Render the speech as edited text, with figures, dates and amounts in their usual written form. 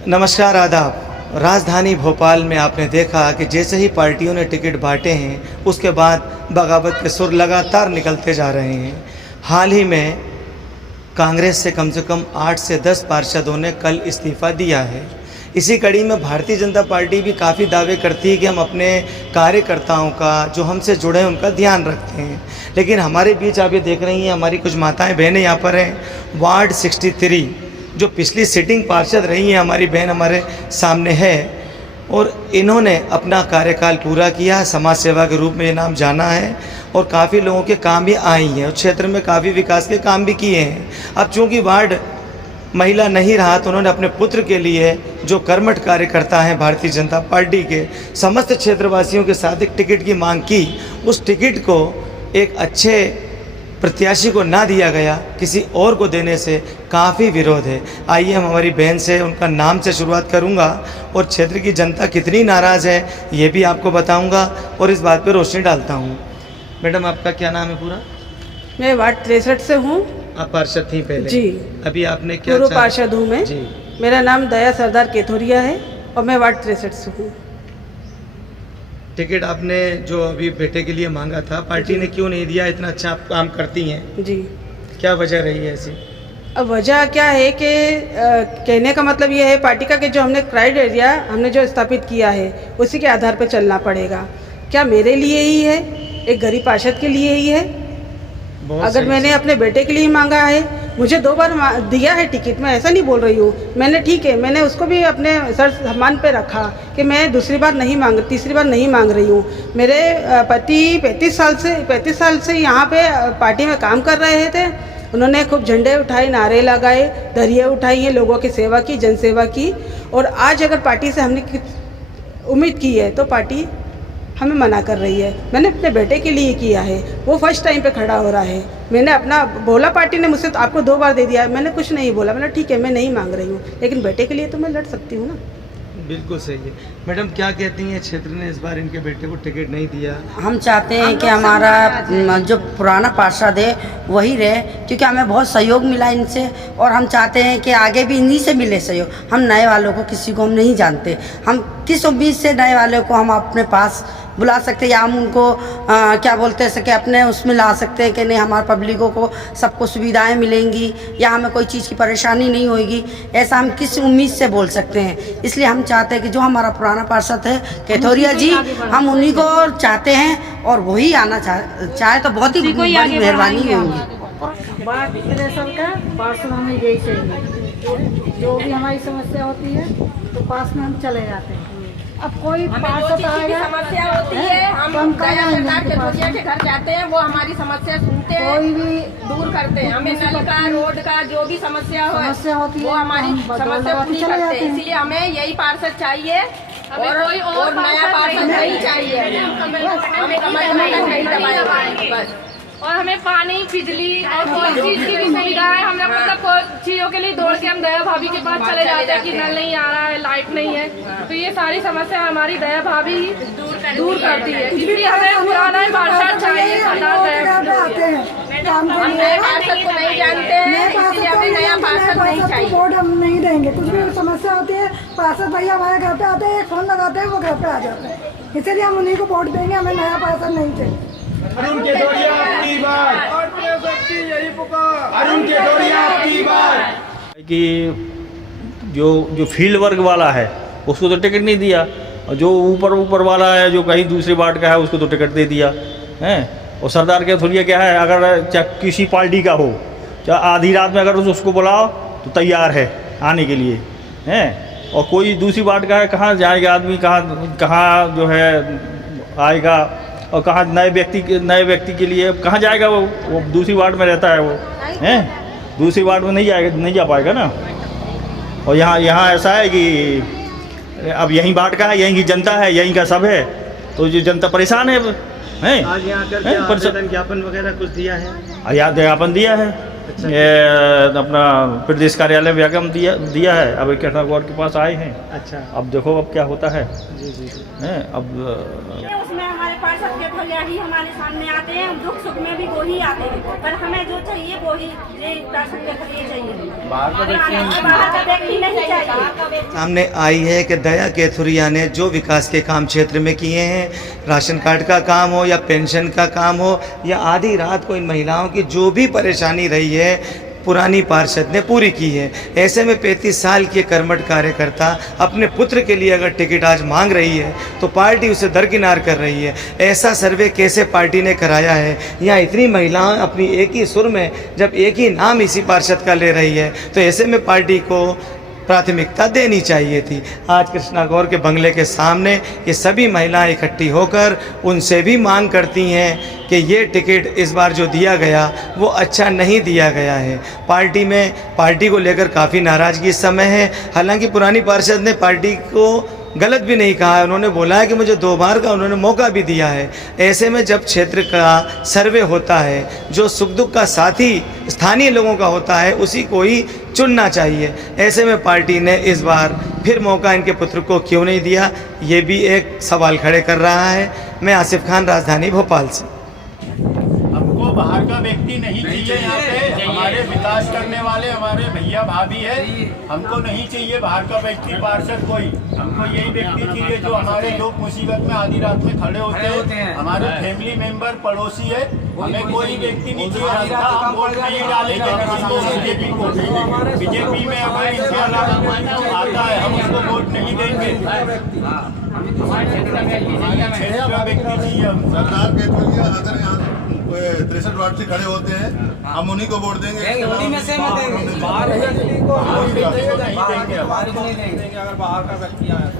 नमस्कार, आदाब। राजधानी भोपाल में आपने देखा कि जैसे ही पार्टियों ने टिकट बांटे हैं उसके बाद बगावत के सुर लगातार निकलते जा रहे हैं। हाल ही में कांग्रेस से कम 8 से 10 पार्षदों ने कल इस्तीफ़ा दिया है। इसी कड़ी में भारतीय जनता पार्टी भी काफ़ी दावे करती है कि हम अपने कार्यकर्ताओं का, जो हमसे जुड़े हैं, उनका ध्यान रखते हैं। लेकिन हमारे बीच आप ये देख रही हैं, हमारी कुछ माताएं बहनें यहाँ पर हैं। वार्ड 63 जो पिछली सिटिंग पार्षद रही हैं, हमारी बहन हमारे सामने है और इन्होंने अपना कार्यकाल पूरा किया, समाज सेवा के रूप में ये नाम जाना है और काफ़ी लोगों के काम भी आई हैं और क्षेत्र में काफ़ी विकास के काम भी किए हैं। अब चूँकि वार्ड महिला नहीं रहा तो उन्होंने अपने पुत्र के लिए, जो कर्मठ कार्यकर्ता हैं भारतीय जनता पार्टी के, समस्त क्षेत्रवासियों के साथ एक टिकट की मांग की। उस टिकट को एक अच्छे प्रत्याशी को ना दिया गया, किसी और को देने से काफ़ी विरोध है। आइए हम हमारी बहन से, उनका नाम से शुरुआत करूंगा और क्षेत्र की जनता कितनी नाराज़ है ये भी आपको बताऊंगा और इस बात पर रोशनी डालता हूं। मैडम, आपका क्या नाम है पूरा? मैं वार्ड 63 से हूँ। आप पार्षद थी पहले? जी। अभी आपने क्या? पूर्व पार्षद हूँ मैं जी। मेरा नाम दया सरदार केथोरिया है और मैं वार्ड 63 से हूँ। टिकट आपने जो अभी बेटे के लिए मांगा था, पार्टी ने क्यों नहीं दिया? इतना अच्छा आप काम करती हैं। जी। क्या वजह रही है ऐसी? अब वजह क्या है कि कहने का मतलब ये है पार्टी का कि जो हमने क्राइटेरिया हमने जो स्थापित किया है उसी के आधार पर चलना पड़ेगा। क्या मेरे लिए ही है, एक गरीब पार्षद के लिए ही है? अगर मैंने अपने बेटे के लिए मांगा है, मुझे 2 बार दिया है टिकट, मैं ऐसा नहीं बोल रही हूँ। मैंने, ठीक है, मैंने उसको भी अपने सर सम्मान पे रखा कि मैं दूसरी बार नहीं मांग, तीसरी बार नहीं मांग रही हूँ। मेरे पति 35 साल से यहाँ पे पार्टी में काम कर रहे थे। उन्होंने खूब झंडे उठाए, नारे लगाए, दरिया उठाई है, लोगों की सेवा की, जनसेवा की। और आज अगर पार्टी से हमने उम्मीद की है तो पार्टी हमें मना कर रही है। मैंने अपने बेटे के लिए किया है, वो फर्स्ट टाइम पे खड़ा हो रहा है। मैंने अपना बोला, पार्टी ने मुझसे तो आपको 2 बार दे दिया, मैंने कुछ नहीं बोला। मैंने ठीक है, मैं नहीं मांग रही हूँ, लेकिन बेटे के लिए तो मैं लड़ सकती हूँ ना। बिल्कुल सही है। मैडम, क्या कहती हैं, क्षेत्र ने इस बार इनके बेटे को टिकट नहीं दिया? हम चाहते हैं कि हमारा जो पुराना पार्षद है वही रहे, क्योंकि हमें बहुत सहयोग मिला इनसे और हम चाहते हैं कि आगे भी इन्हीं से मिले सहयोग। हम नए वालों को किसी को हम नहीं जानते, हम किस उम्मीद से नए वालों को हम अपने पास बुला सकते हैं या हम उनको क्या बोलते हैं कि अपने उसमें ला सकते हैं कि नहीं, हमारे पब्लिकों को सबको सुविधाएं मिलेंगी या हमें कोई चीज़ की परेशानी नहीं होगी, ऐसा हम किस उम्मीद से बोल सकते हैं। इसलिए हम चाहते हैं कि जो हमारा पुराना पार्षद है केथोरिया जी, हम उन्हीं को चाहते हैं और वही आना चाहे तो बहुत ही बड़ी मेहरबानी होगी। वार्ड 63 का पार्षद हमें यही चाहिए। जो भी हमारी समस्या होती है तो पास में हम चले जाते हैं। अब कोई पार्षद आएगा, समस्या होती है, हम दया सरदार केथोरिया के घर जाते हैं, वो हमारी समस्या सुनते हैं, कोई भी दूर करते हैं। हमें नल का, रोड का जो भी समस्या होती है वो हमारी समस्या पूरी करते हैं। इसलिए हमें यही पार्षद चाहिए और नया पार्षद नहीं चाहिए। हमें कमल नहीं दबाएगा बस। और हमें पानी, बिजली और कोई चीज की भी सुविधा है। हम लोग मतलब कोई चीजों के लिए दौड़ के हम दया भाभी के पास चले जाते हैं कि नल नहीं आ रहा है, लाइट नहीं है, तो ये सारी समस्या हमारी दया भाभी ही दूर करती है। इसलिए हमें पुराना पार्षद चाहिए, सरदार दया। हम नए पार्षद को नहीं जानते हैं, इसलिए हमें नया पार्षद नहीं चाहिए। वोट हम नहीं देंगे। कुछ भी समस्या होती है, पार्षद भैया हमारे घर पे आते हैं, फोन लगाते हैं, वो घर पे आ जाते हैं। इसीलिए हम उन्हीं को वोट देंगे, हमें नया पार्षद नहीं चाहिए। अरुण केथोरिया आपकी बार, यही पुकार, अरुण केथोरिया आपकी बार। कि जो फील्ड वर्क वाला है उसको तो टिकट नहीं दिया, और जो ऊपर वाला है, जो कहीं दूसरे वार्ड का है, उसको तो टिकट दे दिया है। और सरदार केथोरिया क्या है, अगर चाहे किसी पार्टी का हो, चाहे आधी रात में अगर उसको बुलाओ तो तैयार है आने के लिए हैं। और कोई दूसरी वार्ड का है, कहाँ जाएगा आदमी, कहाँ जो है आएगा, और कहाँ नए व्यक्ति के लिए कहाँ जाएगा? वो दूसरी वार्ड में रहता है, वो हैं, दूसरी वार्ड में नहीं जा पाएगा ना। और यहाँ ऐसा है कि अब यहीं वार्ड का है, यहीं की जनता है, यहीं का सब है, तो जो जनता परेशान है। आज यहाँ आवेदन ज्ञापन वगैरह कुछ दिया है? यहाँ ज्ञापन दिया है। अच्छा। अपना प्रदेश कार्यालय व्यागम दिया है। अब कृष्णा गौर के पास आए हैं। अच्छा। अब देखो अब क्या होता है। जी जी। अब उसमें हमारे पार्षद के भैया ही हमारे सामने आते हैं, दुख सुख में भी वो ही आते हैं, पर हमें जो चाहिए वो ही पार्षद के भैया चाहिए, बाहर का व्यक्ति नहीं चाहिए। सामने आई है कि दया केथुरिया ने जो विकास के काम क्षेत्र में किए हैं, राशन कार्ड का काम हो या पेंशन का काम हो या आधी रात को इन महिलाओं की जो भी परेशानी रही है, पुरानी पार्षद ने पूरी की है। ऐसे में 35 साल की कर्मठ कार्यकर्ता अपने पुत्र के लिए अगर टिकट आज मांग रही है तो पार्टी उसे दरकिनार कर रही है। ऐसा सर्वे कैसे पार्टी ने कराया है? यहाँ इतनी महिलाएं अपनी एक ही सुर में जब एक ही नाम इसी पार्षद का ले रही है तो ऐसे में पार्टी को प्राथमिकता देनी चाहिए थी। आज कृष्णा गौर के बंगले के सामने ये सभी महिलाएं इकट्ठी होकर उनसे भी मांग करती हैं कि ये टिकट इस बार जो दिया गया वो अच्छा नहीं दिया गया है। पार्टी को लेकर काफ़ी नाराज़गी इस समय है। हालांकि पुरानी पार्षद ने पार्टी को गलत भी नहीं कहा है, उन्होंने बोला है कि मुझे 2 बार का उन्होंने मौका भी दिया है। ऐसे में जब क्षेत्र का सर्वे होता है, जो सुख दुख का साथी स्थानीय लोगों का होता है उसी को ही चुनना चाहिए। ऐसे में पार्टी ने इस बार फिर मौका इनके पुत्र को क्यों नहीं दिया, ये भी एक सवाल खड़े कर रहा है। मैं आसिफ खान, राजधानी भोपाल से। हमको बाहर का व्यक्ति नहीं चाहिए, यहाँ पे हमारे विकास करने वाले हमारे भैया भाभी है, हमको नहीं चाहिए बाहर का व्यक्ति पार्षद कोई। हमको यही व्यक्ति चाहिए जो हमारे लोग मुसीबत में आधी रात में खड़े होते हैं, हमारे फैमिली मेंबर पड़ोसी है। हमें कोई व्यक्ति नहीं चाहिए, हम वोट नहीं डालेंगे किसी को, बीजेपी को। बीजेपी में अगर इसके अलावा कोई आता है हम उसको वोट नहीं देंगे। क्षेत्र का व्यक्ति चाहिए। सरदार केथुरिया अगर यहाँ 63 वार्ड से खड़े होते हैं, हम उन्हीं को वोट देंगे। उन्हीं में से मत देंगे, बाहर व्यक्ति को नहीं देंगे, अगर बाहर का व्यक्ति आया।